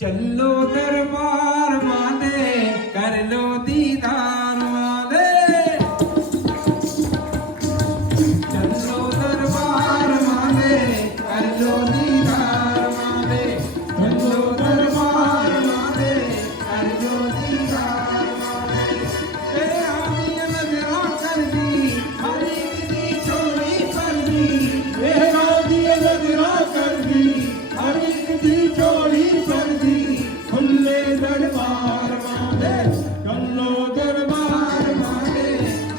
ਚੱਲੋ ਦਰਬਾਰ ਮਾਂ ਦੇ ਕਰ ਲੋ ਦੀਦਾਰ ਮਾਂ ਦੇ ਚੱਲੋ ਦਰਬਾਰ ਮਾਂ ਦੇ ਕਰ ਲੋ ਦੀਦਾਰ ਮਾਂ ਦੇ ਚੱਲੋ ਦਰਬਾਰ ਮਾਂ ਦੇ ਕਰ ਲੋ ਦੀਦਾਰ ਮਾਂ ਦੇ ਇਹ ਆਮੀ ਨਜ਼ਰਾਂ ਕਰਦੀ ਹਰ ਇੱਕ ਦੀ ਝੋਲੀ ਭਰਦੀ ਇਹ ਆਮੀ ਨਜ਼ਰਾਂ ਕਰਦੀ ਹਰ ਇੱਕ ਦੀ ਝੋਲੀ खुले दरबार मांगे चलो दरबार मांगे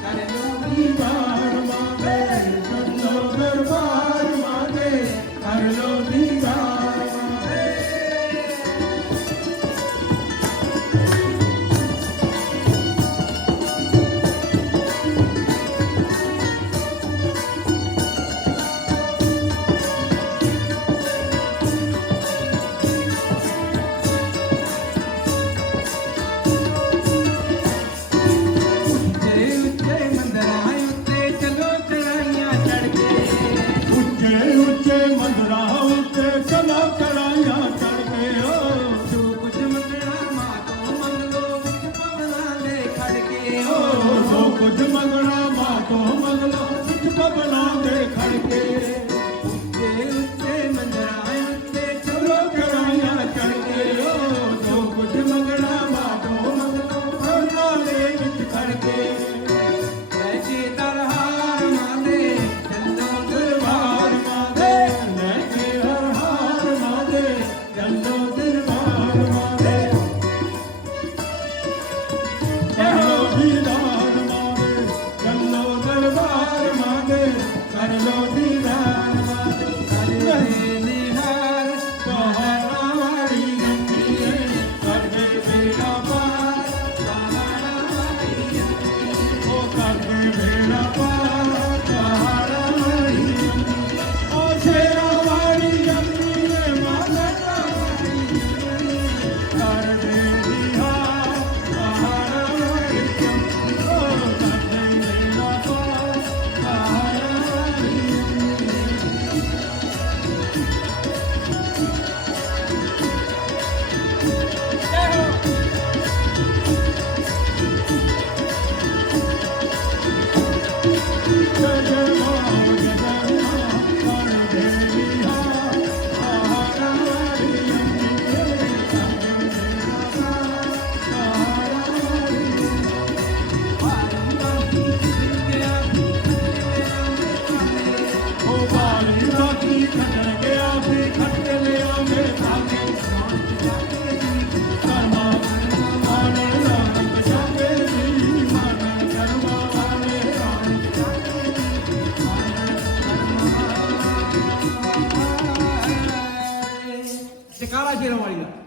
कर लो दीदार मांगे चलो दरबार मांगे कर लो दीदार मांगे कुछ मंगना मां तो मंगलो कुछ बबला दे खड़के उच्चे उच्चे मंजराए उच्चे चलो चढ़ाइया चढ़के जो कुछ मंगना मां तो मंगलो बबला दे विच खड़के ऐसे दरबार मांगे चलो दरबार मांगे ऐसे हर हार मांगे चलो दरबार मांगे चलो दीदार कर लो दीदार कर ले निहार पहाड़ा वाली गंगी कर दे बेड़ा पार पहाड़ा वाली गंगी ओ कर दे बेड़ा पार पहाड़ा वाली गंगी ओ शेरा वाली गंगी माता वाली गंगी कर दे निहार पहाड़ा वाली गंगी ओ कर दे बेड़ा पार पहाड़ा जयकारा शेरों वाली